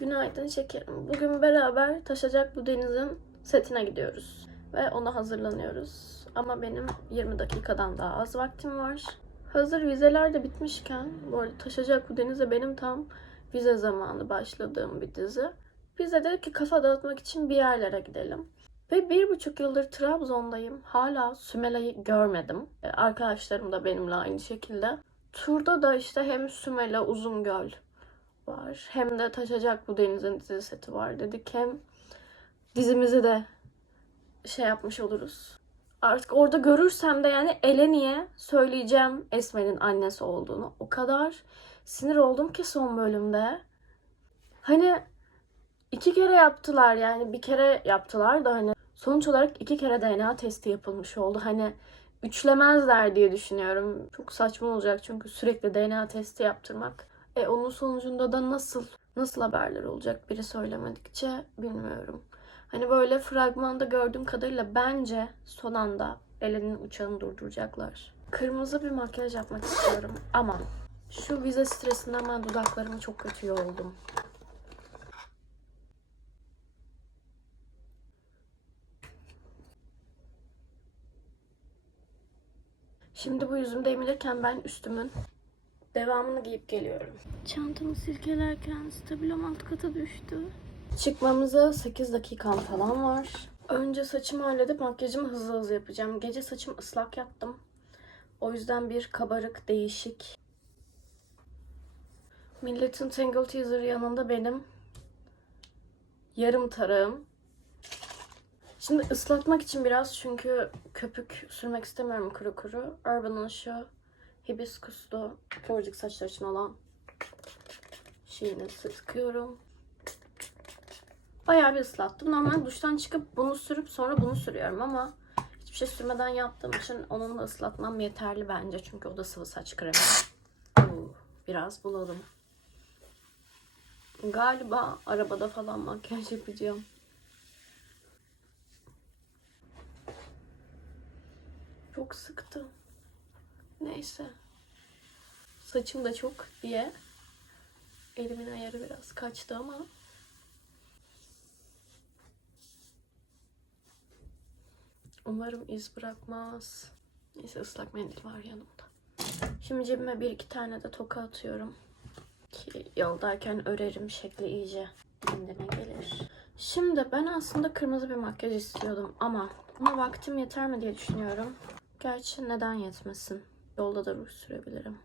Günaydın şekerim. Bugün beraber taşacak bu denizin setine gidiyoruz. Ve ona hazırlanıyoruz. Ama benim 20 dakikadan daha az vaktim var. Hazır vizeler de bitmişken, bu arada taşacak bu denize benim tam vize zamanı başladığım bir dizi. Biz de dedik ki kafa dağıtmak için bir yerlere gidelim. Ve bir buçuk yıldır Trabzon'dayım. Hala Sümela'yı görmedim. Arkadaşlarım da benimle aynı şekilde. Turda da işte hem Sümela, Uzungöl var. Hem de Taşacak Bu Deniz'in dizi seti var. Dedik hem dizimizi de şey yapmış oluruz. Artık orada görürsem de yani Eleni'ye söyleyeceğim Esmer'in annesi olduğunu. O kadar sinir oldum ki son bölümde. Hani iki kere yaptılar yani bir kere yaptılar da hani sonuç olarak iki kere DNA testi yapılmış oldu. Hani üçlemezler diye düşünüyorum. Çok saçma olacak çünkü sürekli DNA testi yaptırmak. E onun sonucunda da nasıl nasıl haberler olacak biri söylemedikçe bilmiyorum. Hani böyle fragmanda gördüğüm kadarıyla bence son anda Ellen'in uçağını durduracaklar. Kırmızı bir makyaj yapmak istiyorum ama şu vize stresinden ben dudaklarımı çok kötü yoruldum. Şimdi bu yüzümde emilirken ben üstümün devamını giyip geliyorum. Çantamı silkelerken stabilom alt kata düştü. Çıkmamıza 8 dakikam falan var. Önce saçımı halledip makyajımı hızlı hızlı yapacağım. Gece saçım ıslak yaptım. O yüzden bir kabarık, değişik. Milletin Tangle Teaser yanında benim yarım tarağım. Şimdi ıslatmak için biraz çünkü köpük sürmek istemiyorum kuru kuru. Urban'ın şu hibiskuslu kıvırcık saçlar için olan şeyini sıkıyorum. Bayağı bir ıslattım. Normal duştan çıkıp bunu sürüp sonra bunu sürüyorum ama hiçbir şey sürmeden yaptığım için onunla ıslatmam yeterli bence. Çünkü o da sıvı saç kremi. Oo, Biraz bulalım. Galiba arabada falan makyaj yapacağım. Çok sıktı. Neyse. Saçım da çok diye elimin ayarı biraz kaçtı ama umarım iz bırakmaz. Neyse ıslak mendil var yanımda. Şimdi cebime bir iki tane de toka atıyorum. Ki yoldayken örerim şekli iyice kendine gelir. Şimdi ben aslında kırmızı bir makyaj istiyordum ama buna vaktim yeter mi diye düşünüyorum. Gerçi neden yetmesin? Yolda da sürebilirim.